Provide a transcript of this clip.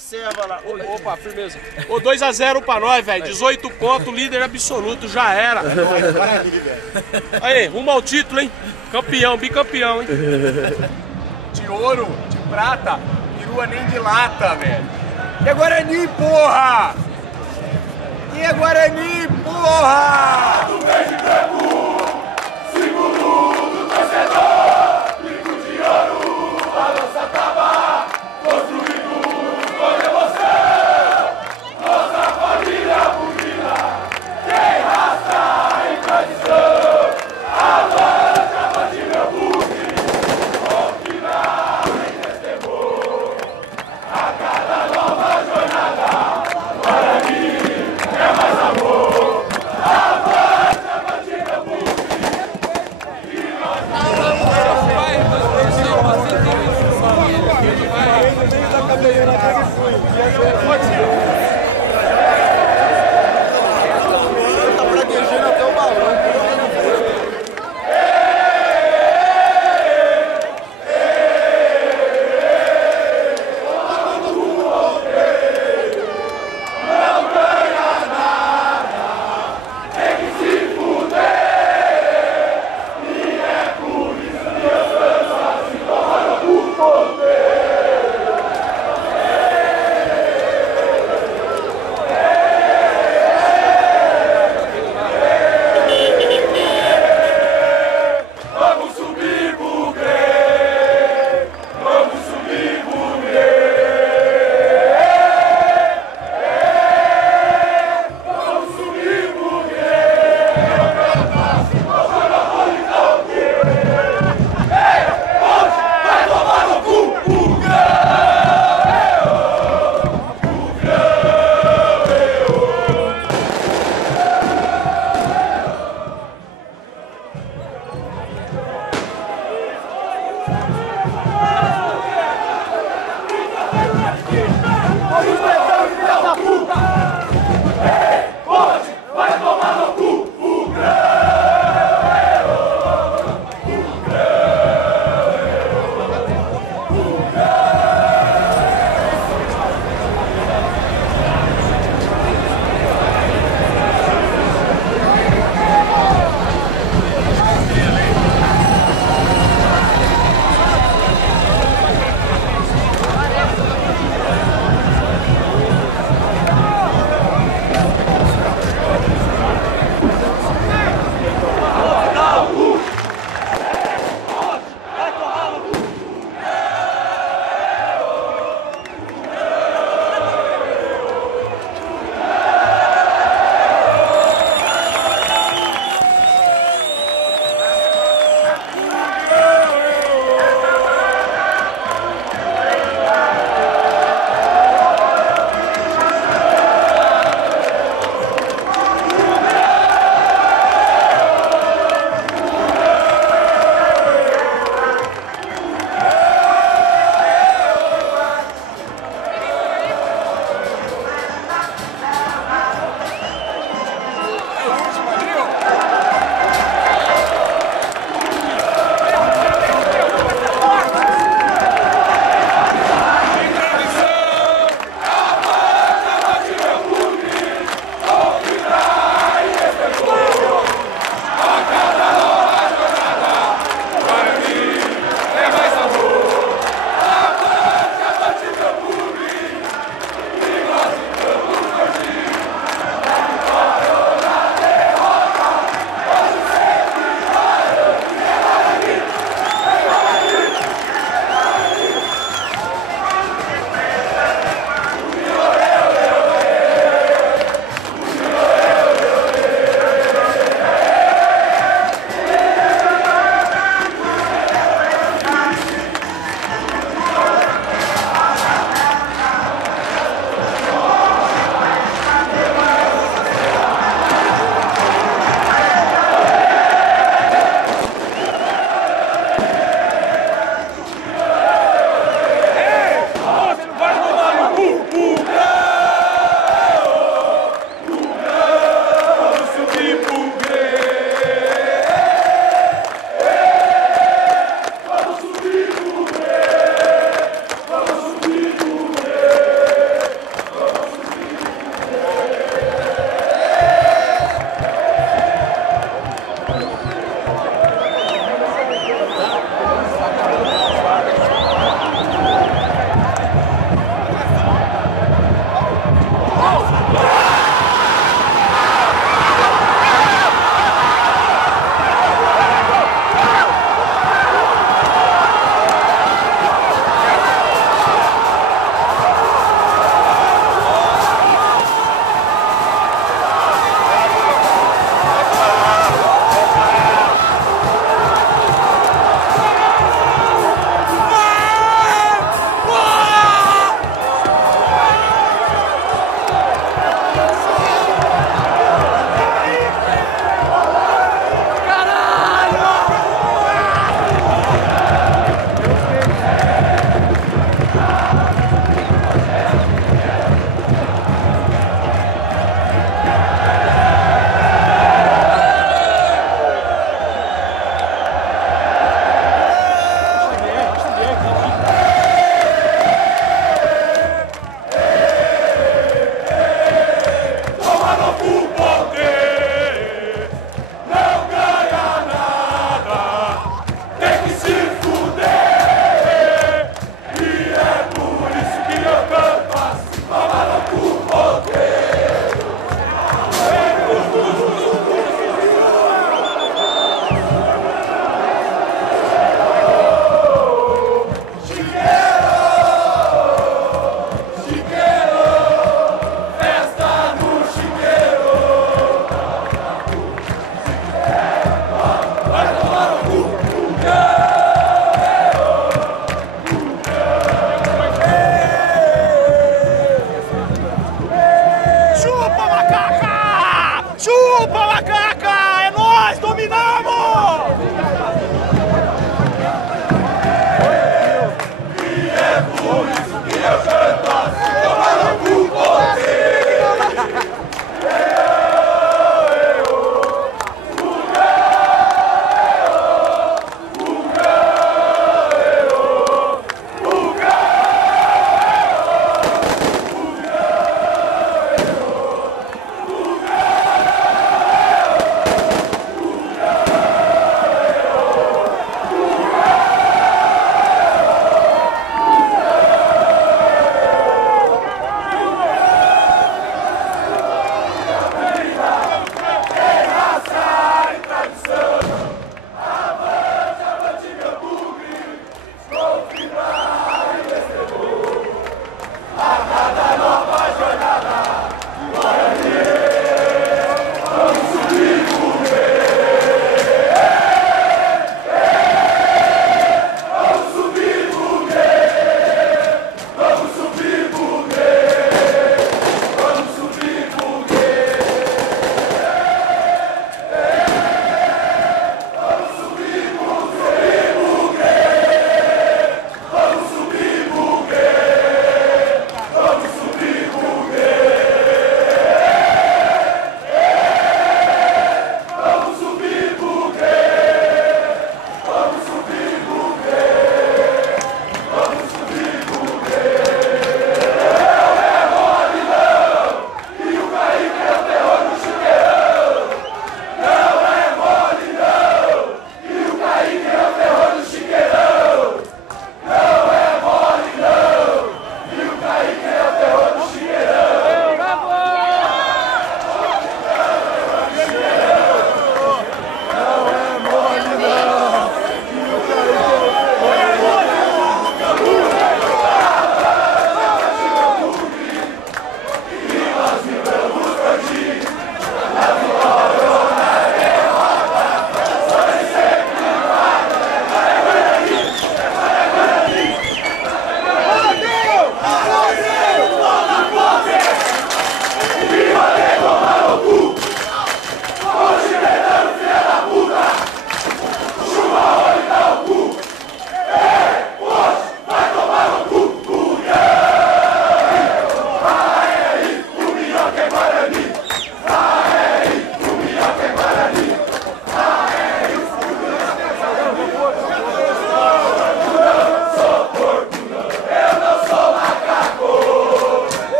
ceva lá. Opa, firmeza. Ô, 2 a 0 pra nós, velho. 18 pontos, líder absoluto, já era. Aí, rumo ao título, hein? Campeão, bicampeão, hein? De ouro, de prata, perua nem de lata, velho. E a Guarani, porra! E a Guarani, porra! Do verde e branco, símbolo do torcedor, brinco de ouro, balança taba, construído com emoção. Nossa família unida, tem raça e tradição. Avante, avante, meu buque, com final em destemor. A cada nova jornada, Guarani é mais amor. Avante, avante, meu buque. Tá praguejando até o balão. Vamos subir pro Grêmio, vamos subir pro Grêmio, vamos subir pro Grêmio, vai tomar no cu, o Grêmio.